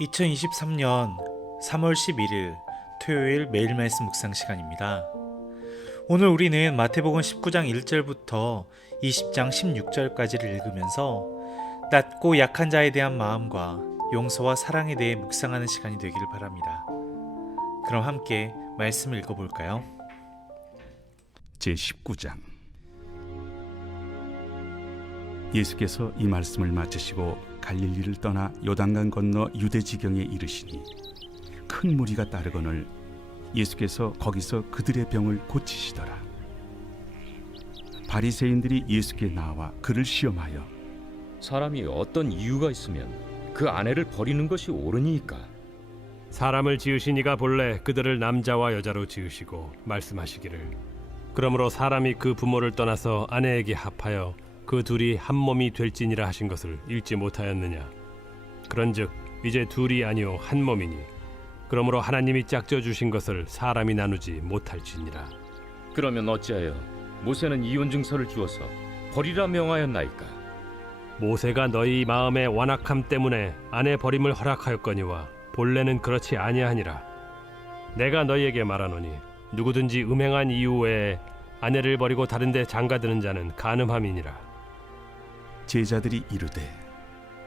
2023년 3월 11일 토요일 매일 말씀 묵상 시간입니다. 오늘 우리는 마태복음 19장 1절부터 20장 16절까지를 읽으면서 낮고 약한 자에 대한 마음과 용서와 사랑에 대해 묵상하는 시간이 되기를 바랍니다. 그럼 함께 말씀을 읽어볼까요? 제19장. 예수께서 이 말씀을 마치시고 갈릴리를 떠나 요단강 건너 유대 지경에 이르시니 큰 무리가 따르거늘 예수께서 거기서 그들의 병을 고치시더라. 바리새인들이 예수께 나와 그를 시험하여 사람이 어떤 이유가 있으면 그 아내를 버리는 것이 옳으니까? 사람을 지으신 이가 본래 그들을 남자와 여자로 지으시고 말씀하시기를 그러므로 사람이 그 부모를 떠나서 아내에게 합하여 그 둘이 한 몸이 될지니라 하신 것을 읽지 못하였느냐. 그런즉 이제 둘이 아니요 한 몸이니 그러므로 하나님이 짝져 주신 것을 사람이 나누지 못할지니라. 그러면 어찌하여 모세는 이혼 증서를 주어서 버리라 명하였나이까? 모세가 너희 마음의 완악함 때문에 아내 버림을 허락하였거니와 본래는 그렇지 아니하니라. 내가 너희에게 말하노니 누구든지 음행한 이유 외에 아내를 버리고 다른 데 장가드는 자는 간음함이니라. 제자들이 이르되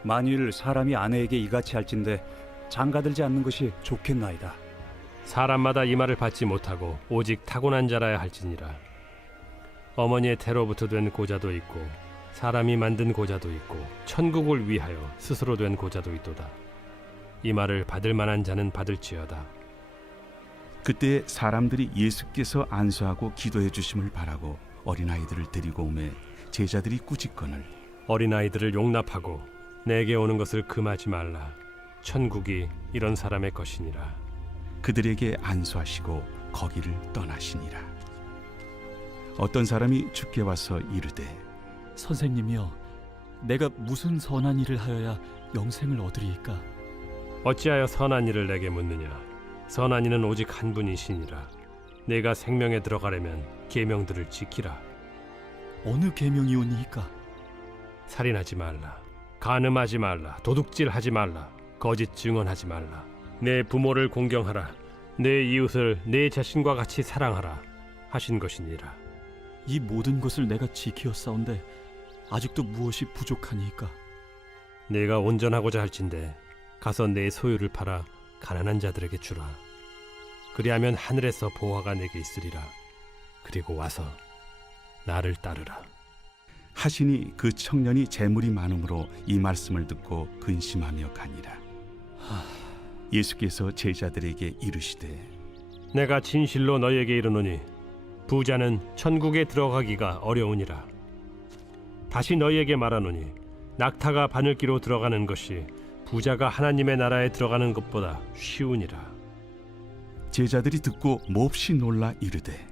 만일 사람이 아내에게 이같이 할진대 장가들지 않는 것이 좋겠나이다. 사람마다 이 말을 받지 못하고 오직 타고난 자라야 할지니라. 어머니의 태로부터 된 고자도 있고 사람이 만든 고자도 있고 천국을 위하여 스스로 된 고자도 있도다. 이 말을 받을 만한 자는 받을지어다. 그때 사람들이 예수께서 안수하고 기도해 주심을 바라고 어린아이들을 데리고 오매 제자들이 꾸짖거늘 어린아이들을 용납하고 내게 오는 것을 금하지 말라. 천국이 이런 사람의 것이니라. 그들에게 안수하시고 거기를 떠나시니라. 어떤 사람이 주께 와서 이르되 선생님이여, 내가 무슨 선한 일을 하여야 영생을 얻으리이까? 어찌하여 선한 일을 내게 묻느냐. 선한 이는 오직 한 분이시니라. 내가 생명에 들어가려면 계명들을 지키라. 어느 계명이오니이까? 살인하지 말라, 간음하지 말라, 도둑질하지 말라, 거짓 증언하지 말라, 내 부모를 공경하라, 내 이웃을 내 자신과 같이 사랑하라 하신 것이니라. 이 모든 것을 내가 지키었사온데 아직도 무엇이 부족하니이까? 내가 온전하고자 할진대 가서 내 소유를 팔아 가난한 자들에게 주라. 그리하면 하늘에서 보화가 내게 있으리라. 그리고 와서 나를 따르라. 하시니 그 청년이 재물이 많음으로 이 말씀을 듣고 근심하며 가니라. 예수께서 제자들에게 이르시되 내가 진실로 너희에게 이르노니 부자는 천국에 들어가기가 어려우니라. 다시 너희에게 말하노니 낙타가 바늘기로 들어가는 것이 부자가 하나님의 나라에 들어가는 것보다 쉬우니라. 제자들이 듣고 몹시 놀라 이르되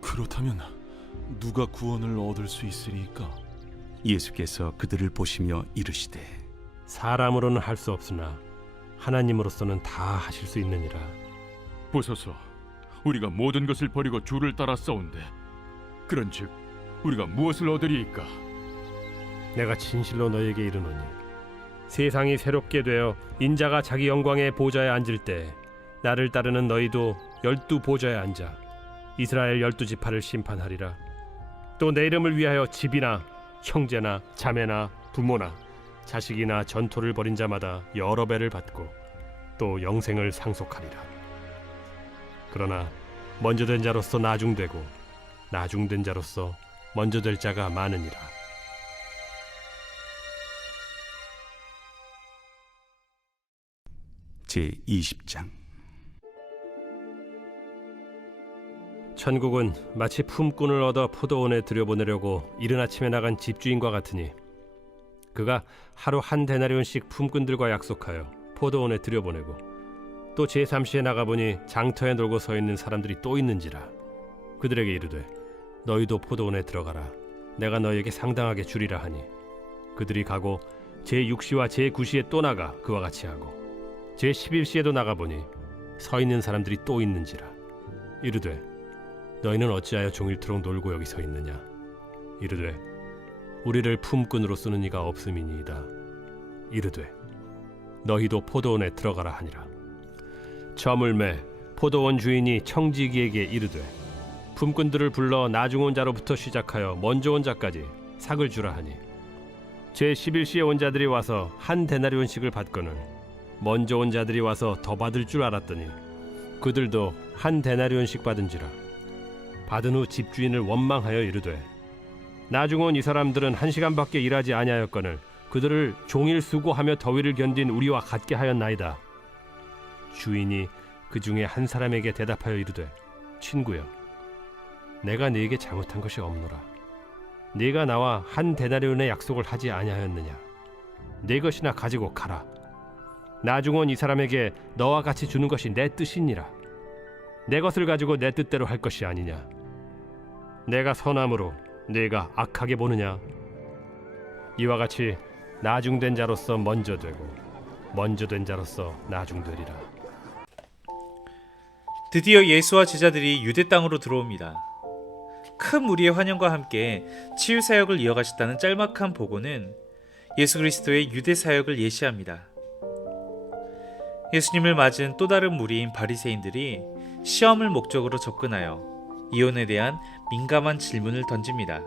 그렇다면 누가 구원을 얻을 수 있으리까? 예수께서 그들을 보시며 이르시되 사람으로는 할 수 없으나 하나님으로서는 다 하실 수 있느니라. 보소서, 우리가 모든 것을 버리고 주를 따라 싸운데 그런즉 우리가 무엇을 얻으리이까? 내가 진실로 너희에게 이르노니 세상이 새롭게 되어 인자가 자기 영광의 보좌에 앉을 때 나를 따르는 너희도 12 보좌에 앉아 이스라엘 12지파를 심판하리라. 또 내 이름을 위하여 집이나 형제나 자매나 부모나 자식이나 전토를 벌인 자마다 여러 배를 받고 또 영생을 상속하리라. 그러나 먼저 된 자로서 나중되고 나중된 자로서 먼저 될 자가 많으니라. 제20장. 천국은 마치 품꾼을 얻어 포도원에 들여보내려고 이른 아침에 나간 집주인과 같으니 그가 하루 한 데나리온씩 품꾼들과 약속하여 포도원에 들여보내고 또 제3시에 나가보니 장터에 놀고 서 있는 사람들이 또 있는지라. 그들에게 이르되 너희도 포도원에 들어가라. 내가 너희에게 상당하게 주리라 하니 그들이 가고 제6시와 제9시에 또 나가 그와 같이 하고 제11시에도 나가보니 서 있는 사람들이 또 있는지라. 이르되 너희는 어찌하여 종일토록 놀고 여기 서 있느냐. 이르되 우리를 품꾼으로 쓰는 이가 없음이니이다. 이르되 너희도 포도원에 들어가라 하니라. 저물매 포도원 주인이 청지기에게 이르되 품꾼들을 불러 나중 온 자로부터 시작하여 먼저 온 자까지 삭을 주라 하니 제 11시에 온 자들이 와서 한 데나리온씩을 받거늘 먼저 온 자들이 와서 더 받을 줄 알았더니 그들도 한 데나리온씩 받은지라. 받은 후 집주인을 원망하여 이르되 나중 온 이 사람들은 1시간밖에 일하지 아니하였거늘 그들을 종일 수고하며 더위를 견딘 우리와 같게 하였나이다. 주인이 그 중에 한 사람에게 대답하여 이르되 친구여, 내가 네게 잘못한 것이 없노라. 네가 나와 한 데나리온의 약속을 하지 아니하였느냐? 네 것이나 가지고 가라. 나중 온 이 사람에게 너와 같이 주는 것이 내 뜻이니라. 내 것을 가지고 내 뜻대로 할 것이 아니냐? 내가 선함으로 네가 악하게 보느냐? 이와 같이 나중된 자로서 먼저 되고 먼저 된 자로서 나중되리라. 드디어 예수와 제자들이 유대 땅으로 들어옵니다. 큰 무리의 환영과 함께 치유 사역을 이어가셨다는 짤막한 보고는 예수 그리스도의 유대 사역을 예시합니다. 예수님을 맞은 또 다른 무리인 바리새인들이 시험을 목적으로 접근하여 이혼에 대한 민감한 질문을 던집니다.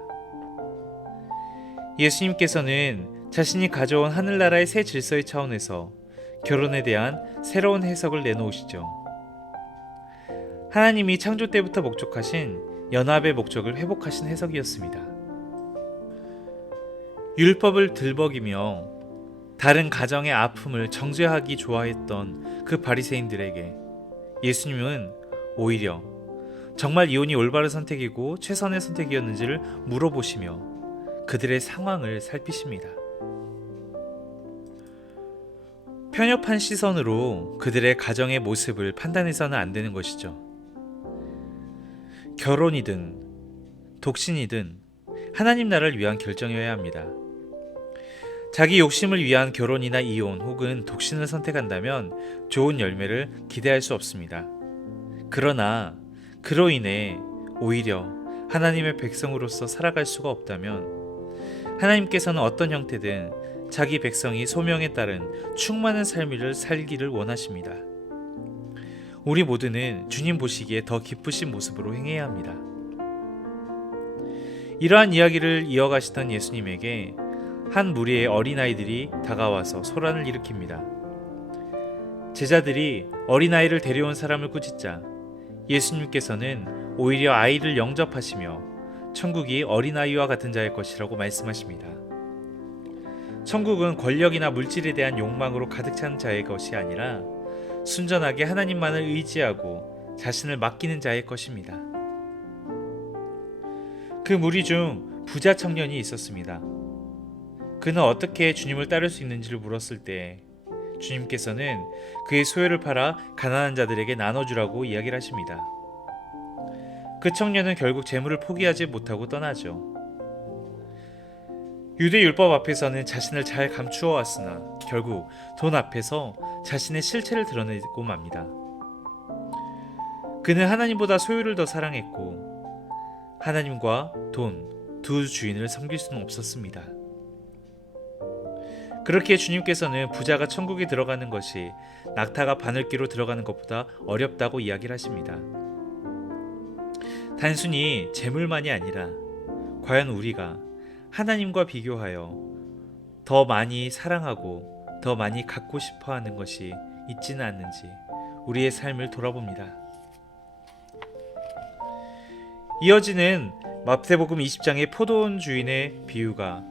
예수님께서는 자신이 가져온 하늘나라의 새 질서의 차원에서 결혼에 대한 새로운 해석을 내놓으시죠. 하나님이 창조 때부터 목적하신 연합의 목적을 회복하신 해석이었습니다. 율법을 들먹이며 다른 가정의 아픔을 정죄하기 좋아했던 그 바리새인들에게 예수님은 오히려 정말 이혼이 올바른 선택이고 최선의 선택이었는지를 물어보시며 그들의 상황을 살피십니다. 편협한 시선으로 그들의 가정의 모습을 판단해서는 안 되는 것이죠. 결혼이든 독신이든 하나님 나라를 위한 결정이어야 합니다. 자기 욕심을 위한 결혼이나 이혼 혹은 독신을 선택한다면 좋은 열매를 기대할 수 없습니다. 그러나 그로 인해 오히려 하나님의 백성으로서 살아갈 수가 없다면 하나님께서는 어떤 형태든 자기 백성이 소명에 따른 충만한 삶을 살기를 원하십니다. 우리 모두는 주님 보시기에 더 기쁘신 모습으로 행해야 합니다. 이러한 이야기를 이어가시던 예수님에게 한 무리의 어린아이들이 다가와서 소란을 일으킵니다. 제자들이 어린아이를 데려온 사람을 꾸짖자 예수님께서는 오히려 아이를 영접하시며 천국이 어린아이와 같은 자일 것이라고 말씀하십니다. 천국은 권력이나 물질에 대한 욕망으로 가득 찬 자의 것이 아니라 순전하게 하나님만을 의지하고 자신을 맡기는 자의 것입니다. 그 무리 중 부자 청년이 있었습니다. 그는 어떻게 주님을 따를 수 있는지를 물었을 때 주님께서는 그의 소유를 팔아 가난한 자들에게 나눠주라고 이야기를 하십니다. 그 청년은 결국 재물을 포기하지 못하고 떠나죠. 유대 율법 앞에서는 자신을 잘 감추어 왔으나 결국 돈 앞에서 자신의 실체를 드러내고 맙니다. 그는 하나님보다 소유를 더 사랑했고 하나님과 돈 두 주인을 섬길 수는 없었습니다. 그렇게 주님께서는 부자가 천국에 들어가는 것이 낙타가 바늘귀로 들어가는 것보다 어렵다고 이야기를 하십니다. 단순히 재물만이 아니라 과연 우리가 하나님과 비교하여 더 많이 사랑하고 더 많이 갖고 싶어 하는 것이 있지는 않는지 우리의 삶을 돌아봅니다. 이어지는 마태복음 20장의 포도원 주인의 비유가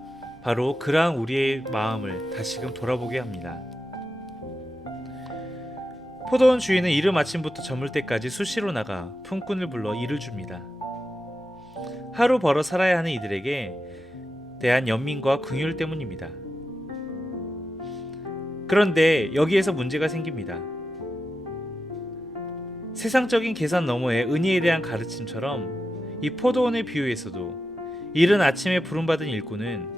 바로 그러한 우리의 마음을 다시금 돌아보게 합니다. 포도원 주인은 이른 아침부터 저물 때까지 수시로 나가 품꾼을 불러 일을 줍니다. 하루 벌어 살아야 하는 이들에게 대한 연민과 긍휼 때문입니다. 그런데 여기에서 문제가 생깁니다. 세상적인 계산 너머의 은혜에 대한 가르침처럼 이 포도원의 비유에서도 이른 아침에 부름받은 일꾼은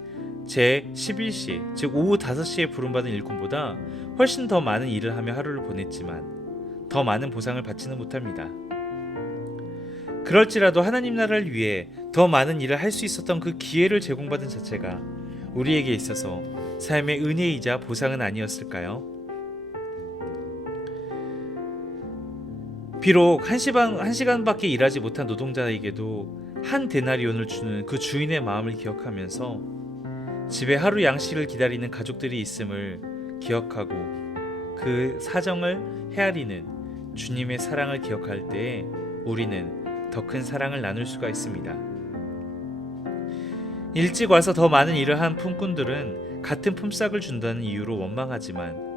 제 11시, 즉 오후 5시에 부름받은 일꾼보다 훨씬 더 많은 일을 하며 하루를 보냈지만 더 많은 보상을 받지는 못합니다. 그럴지라도 하나님 나라를 위해 더 많은 일을 할 수 있었던 그 기회를 제공받은 자체가 우리에게 있어서 삶의 은혜이자 보상은 아니었을까요? 비록 한 시간밖에 일하지 못한 노동자에게도 한 데나리온을 주는 그 주인의 마음을 기억하면서 집에 하루 양식을 기다리는 가족들이 있음을 기억하고 그 사정을 헤아리는 주님의 사랑을 기억할 때에 우리는 더 큰 사랑을 나눌 수가 있습니다. 일찍 와서 더 많은 일을 한 품꾼들은 같은 품삯을 준다는 이유로 원망하지만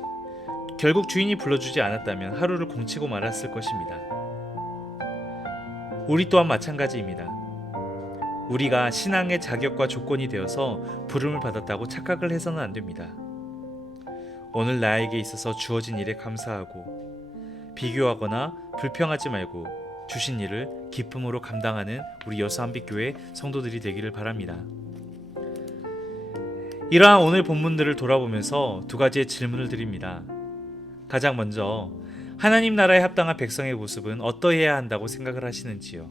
결국 주인이 불러주지 않았다면 하루를 공치고 말았을 것입니다. 우리 또한 마찬가지입니다. 우리가 신앙의 자격과 조건이 되어서 부름을 받았다고 착각을 해서는 안 됩니다. 오늘 나에게 있어서 주어진 일에 감사하고 비교하거나 불평하지 말고 주신 일을 기쁨으로 감당하는 우리 여수한빛교회 성도들이 되기를 바랍니다. 이러한 오늘 본문들을 돌아보면서 두 가지의 질문을 드립니다. 가장 먼저 하나님 나라에 합당한 백성의 모습은 어떠해야 한다고 생각을 하시는지요?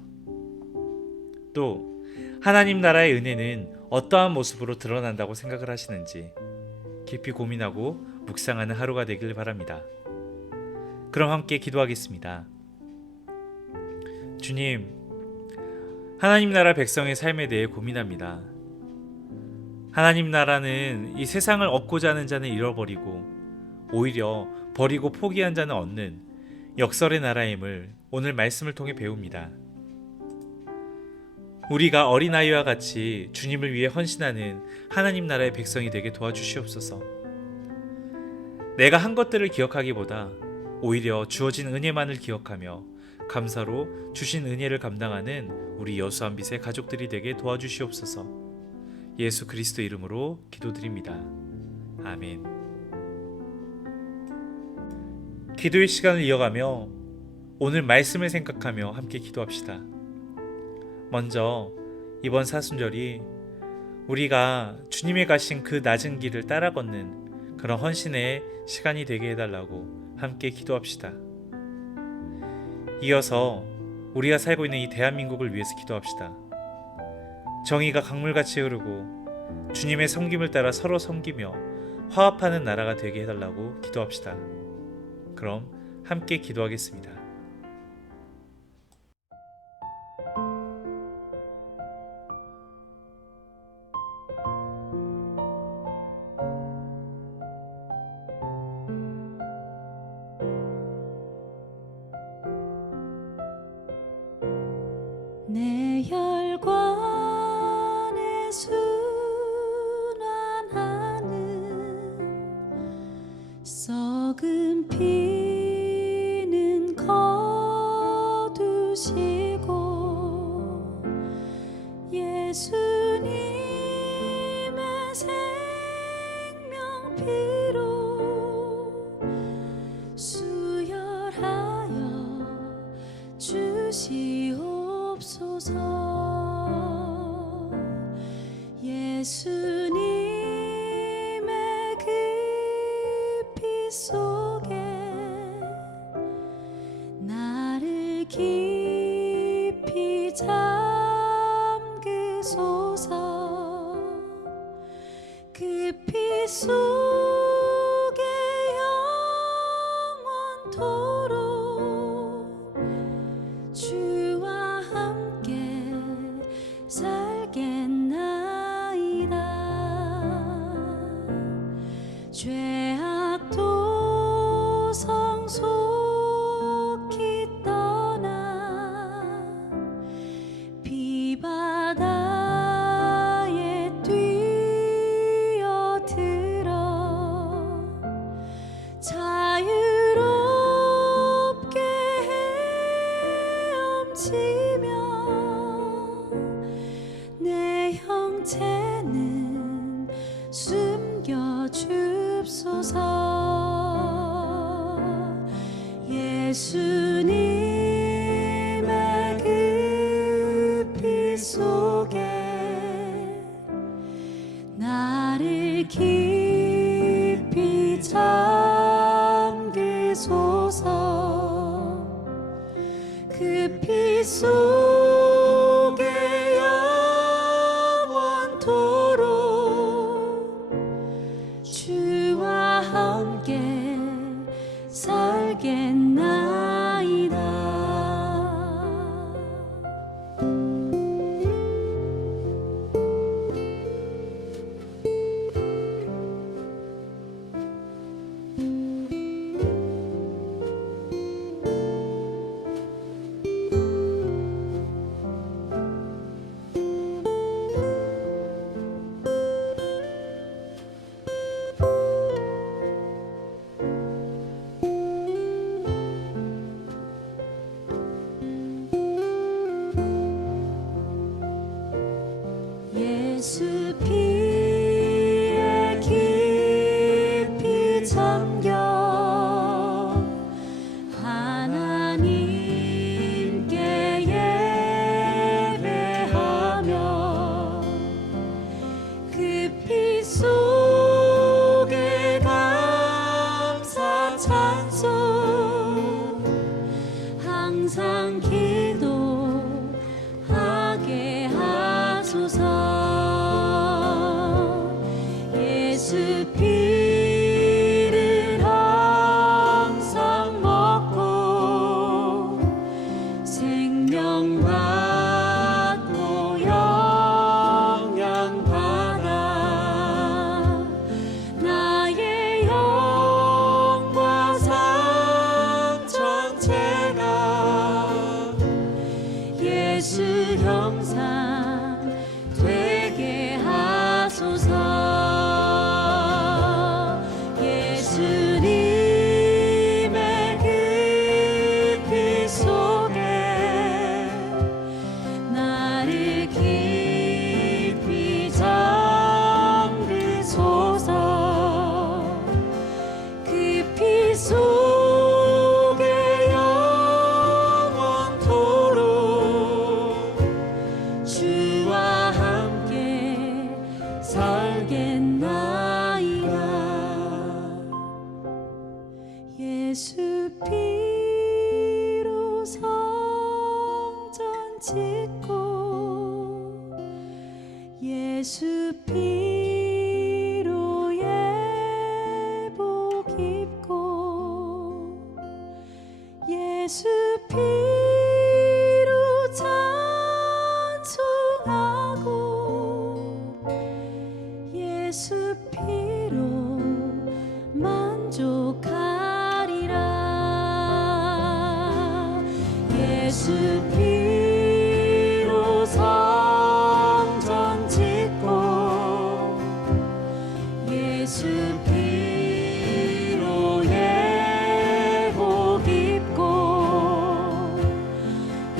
또 하나님 나라의 은혜는 어떠한 모습으로 드러난다고 생각을 하시는지 깊이 고민하고 묵상하는 하루가 되길 바랍니다. 그럼 함께 기도하겠습니다. 주님, 하나님 나라 백성의 삶에 대해 고민합니다. 하나님 나라는 이 세상을 얻고자 하는 자는 잃어버리고 오히려 버리고 포기한 자는 얻는 역설의 나라임을 오늘 말씀을 통해 배웁니다. 우리가 어린아이와 같이 주님을 위해 헌신하는 하나님 나라의 백성이 되게 도와주시옵소서. 내가 한 것들을 기억하기보다 오히려 주어진 은혜만을 기억하며 감사로 주신 은혜를 감당하는 우리 여수한빛의 가족들이 되게 도와주시옵소서. 예수 그리스도 이름으로 기도드립니다. 아멘. 기도의 시간을 이어가며 오늘 말씀을 생각하며 함께 기도합시다. 먼저 이번 사순절이 우리가 주님의 가신 그 낮은 길을 따라 걷는 그런 헌신의 시간이 되게 해달라고 함께 기도합시다. 이어서 우리가 살고 있는 이 대한민국을 위해서 기도합시다. 정의가 강물같이 흐르고 주님의 섬김을 따라 서로 섬기며 화합하는 나라가 되게 해달라고 기도합시다. 그럼 함께 기도하겠습니다. 내 혈관에 순환하는 썩은 피는 거두시고 예수님의 생명피로 수혈하여 주시옵소서. 예수님의 그 피 속에 나를 깊이 잠그소서. 그 피 속에 영원토록 주와 함께 살겠나이다. 죄악도 성속히 떠나 비바다에 뛰어들어 자유롭게 헤엄치며 내 형체는 숨겨줍소서. 예수님의 그 피 속에 나를 깊이 잠그소서. 그 피 속에 영원토록 주와 함께 살겠나이다. 예수 피로 성전 짓고 예수 피로 예복 입고 예수 피로 찬송하고 예수 피로 만족하리라. 예수 피로 성전 짓고 예수 피로 예복 입고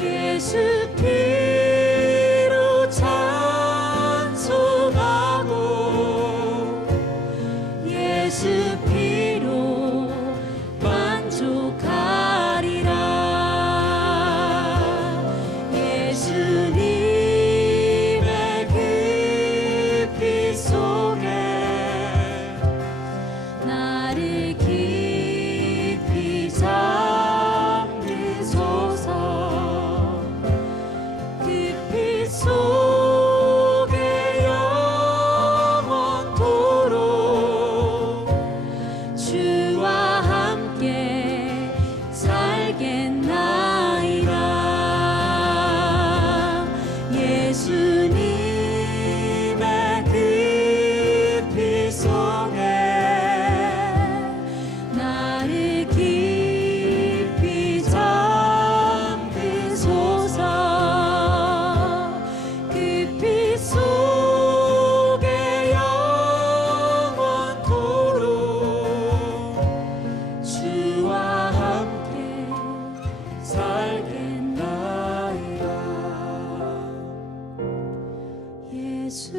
예수 피로 찬송하고 예수 피로 만족하리라. 예수님의 그 피 속에 나를 깊이 잠그소서. 그 피 속에 영원토록 주와 함께 살겠나이다. 예수님의 그 피 속에 나를 깊이 잠그소서. 그 피 속에 영원토록 주와 함께 살겠나이다. 예수님의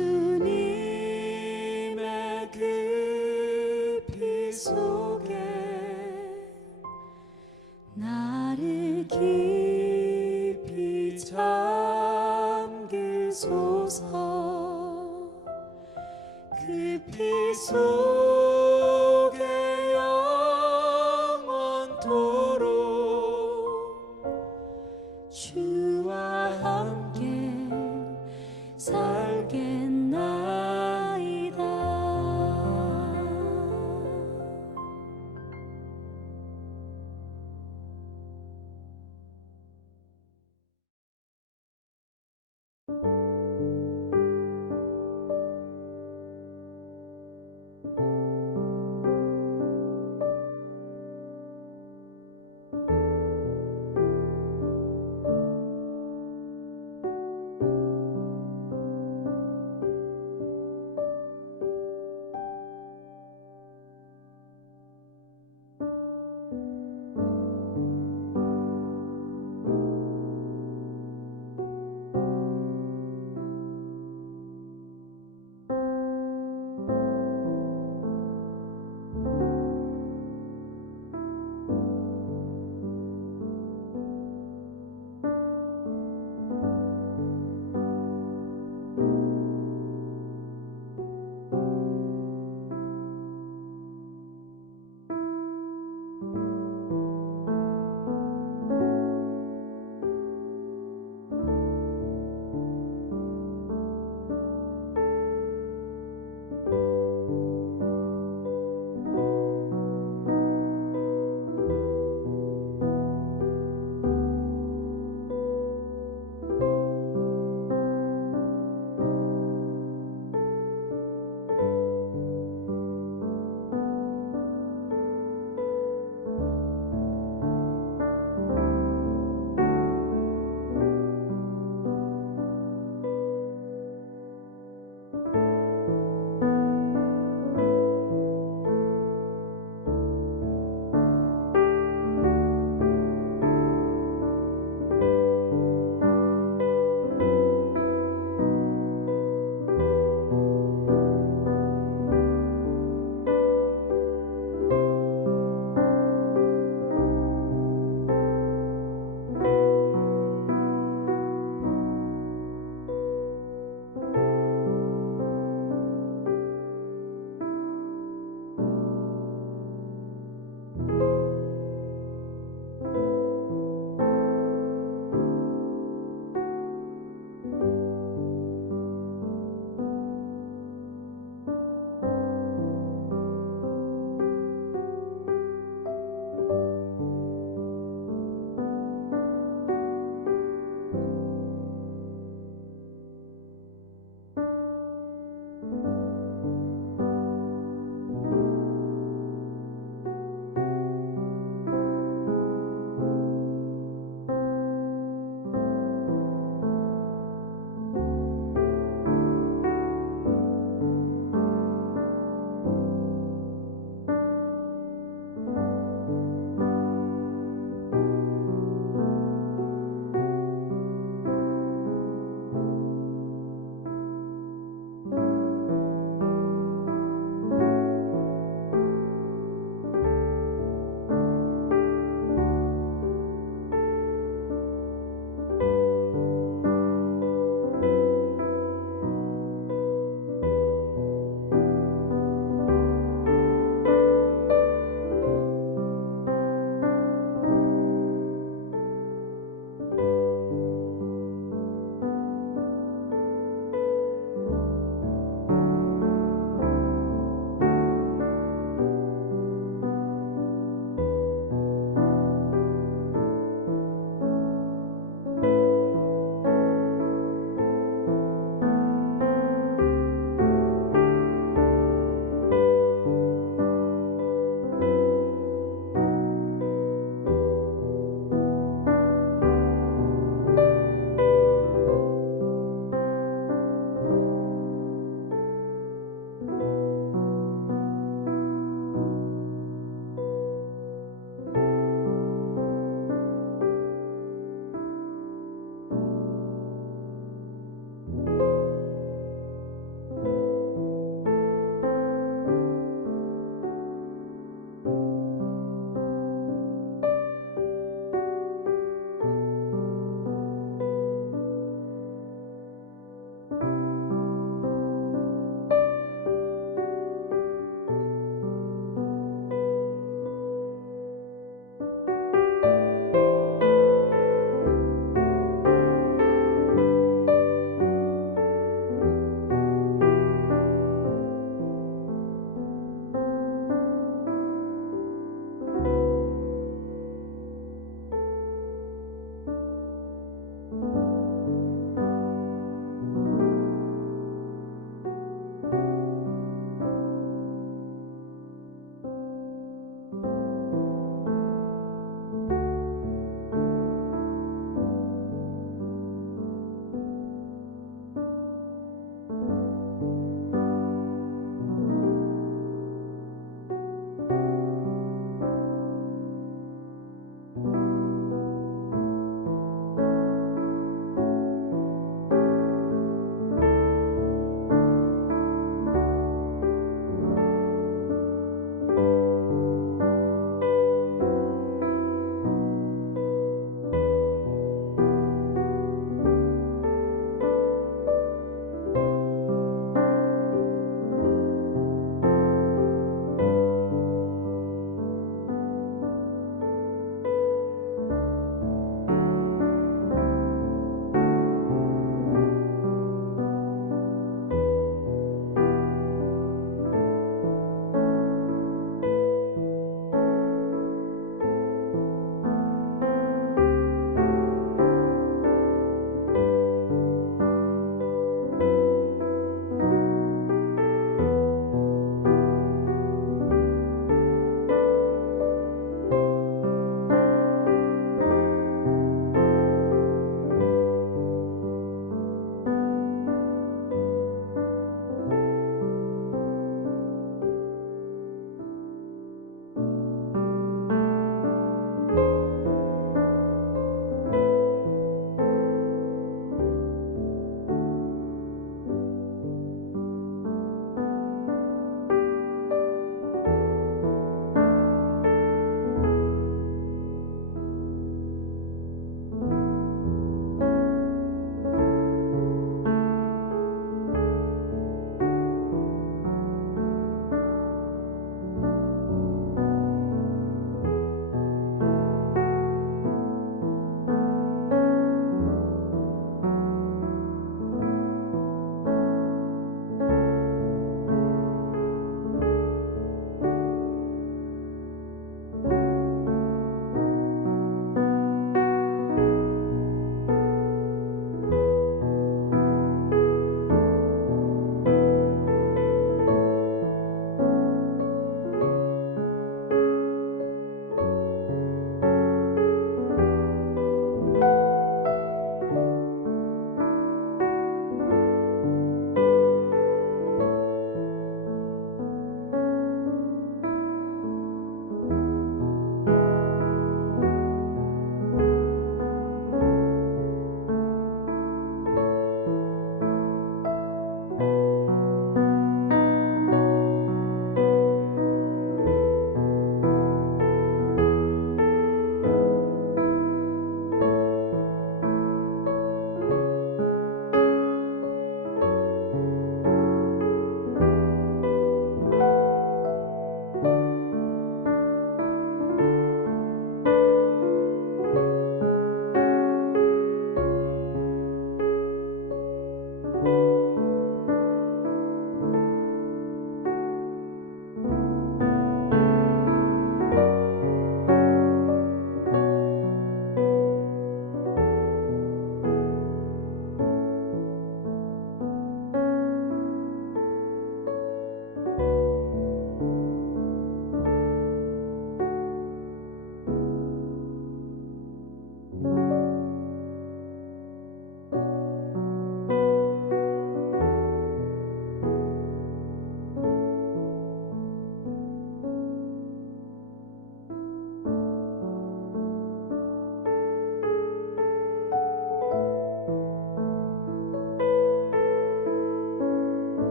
그 피 속에 나를 깊이 잠그소서. 그 피 속에 영원토록 주와 함께 살겠나이다.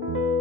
주옵소서.